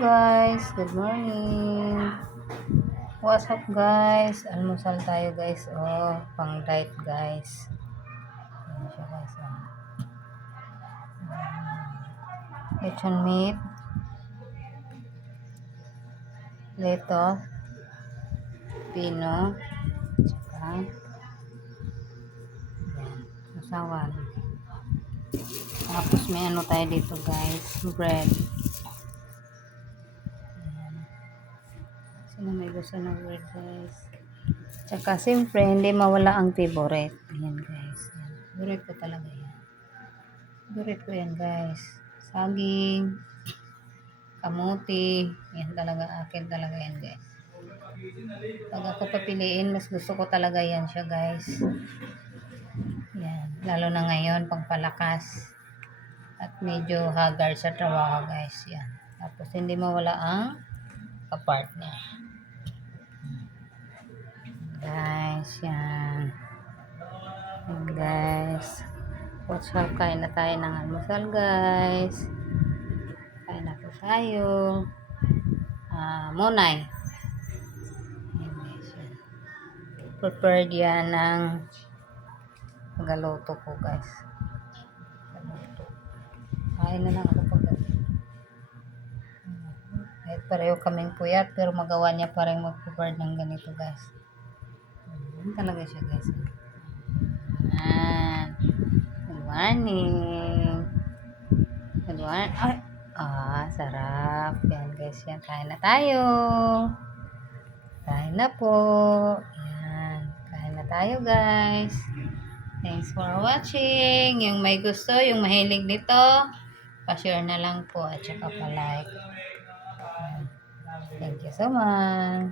guys, good morning. What's up guys? Almusal tayo guys. Oh, pang diet guys. Ayan siya guys. Oh. Lechon meat, lettuce, pino, tsaka usawan. Tapos may ano tayo dito guys, bread. Sino may gusto ng bread guys? Tsaka siyempre hindi mawala ang favorite. Ayan guys. Ayan. Favorite ko talaga yan. Favorite ko yan guys. Saging, kamuti. Yan talaga akin talaga yan guys. Pag ako papiliin, mas gusto ko talaga yan siya guys. Yan. Lalo na ngayon, pagpalakas. At medyo haggard sa trabaho guys. Yan. Tapos hindi mawala ang kapartner. Guys, yan. Yan guys. What's up? Kain na tayo ng almusal guys. Kain na po tayo. Monay. Yan guys. Yan. Prepared yan ng galoto ko guys. Galoto. Kain na lang ako pagdating. Kahit pareho kaming puyat pero magawa niya pa rin mag-prepare ng ganito guys. Yan talaga siya guys. Yan. Good morning. Good morning. Ay, sarap. Yan guys, yan. Kain na tayo. Kain na po. Yan. Kain na tayo guys. Thanks for watching. Yung may gusto, yung mahilig nito, pa-share na lang po at saka pa-like. Thank you so much.